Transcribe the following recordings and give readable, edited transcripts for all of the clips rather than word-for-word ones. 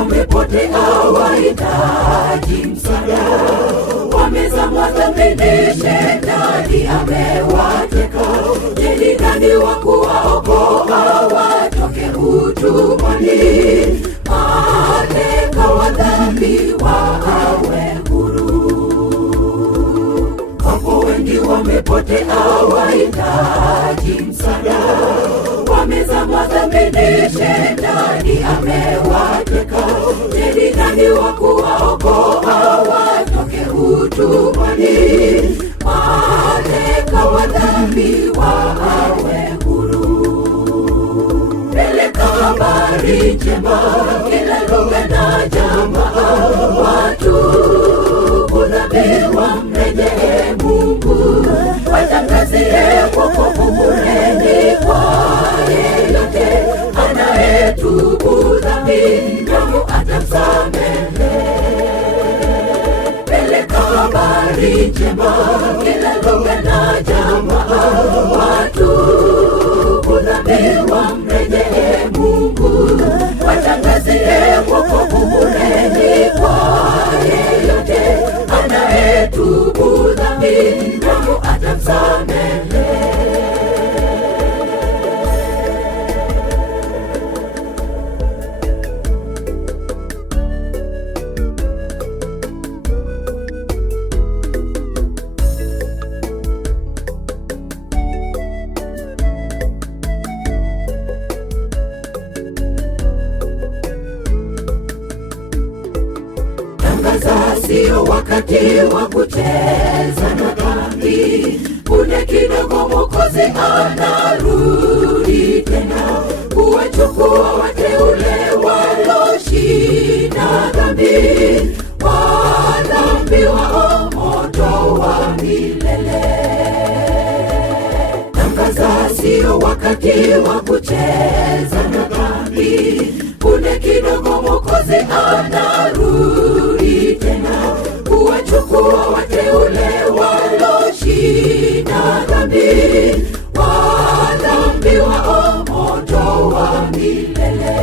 wamepotea, wahitaji msaada. Wamezama dhambini, Shetani amewateka. Je, ni nani wa kuwaokoa watoke utumwani? Mateka wa dhambi wawe huru. Wapo wengi wamepotea, wahitaji msaada. Wamezama dhambini, Shetani amewateka. Je, ni nani wa kuwaokoa watoke utumwani? Mateka wa dhambi wawe huru. Peleka habari njema kila lugha na jamaa, watu dhambi wamrejee Mungu. Watangazie wokovu bure ni kwa yeyote anayetubu dhambi, Mungu atamsamehe. Peleka habari njema kila lugha na jamaa, watu dhambi wamrejee Mungu. Watangazie wokovu bure ni kwa yeyote anayetubu dhambi, Mungu atamsamehe. Tangaza, sio wakati wa kucheza na dhambi. Punde kidogo Mwokozi anarudi tena kuwachukua wateule waloshinda dhambi, wadhambi wao moto wa milele. Tangaza, sio wakati wa kucheza na dhambi. Punde kidogo Mwokozi anarudi tena kuwachukua wateule waloshinda dhambi, wadhambi wao moto wa milele.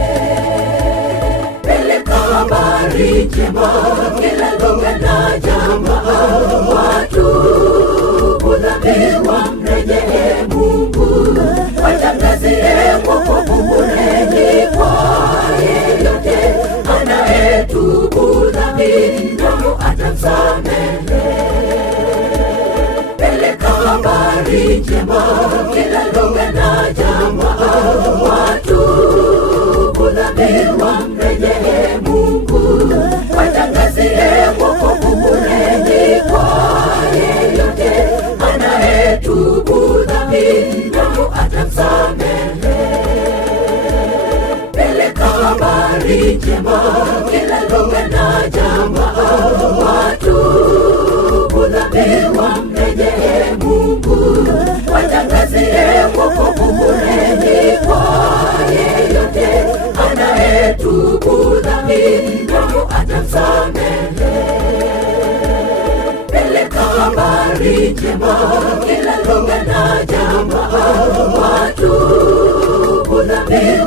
Peleka habari njema kila lugha na jamaa, watu dhambi wamrejee Mungu. Watangazie wokovu bure ni kwa yeyote anayetubu dhambi, Mungu atamsamehe. Peleka habari njema kila lugha na jamaa, watu dhambi wamrejee Mungu. Watangazie wokovu bure ni kwa yeyote anayetubu dhambi, Mungu atamsamehe. Peleka habari njema kila lugha na jamaa, watu dhambi wamrejee Mungu. Watangazie wokovu bure ni kwa yeyote anayetubu dhambi, Mungu atamsamehe. Peleka habari njema kila lugha na jamaa, watu dhambi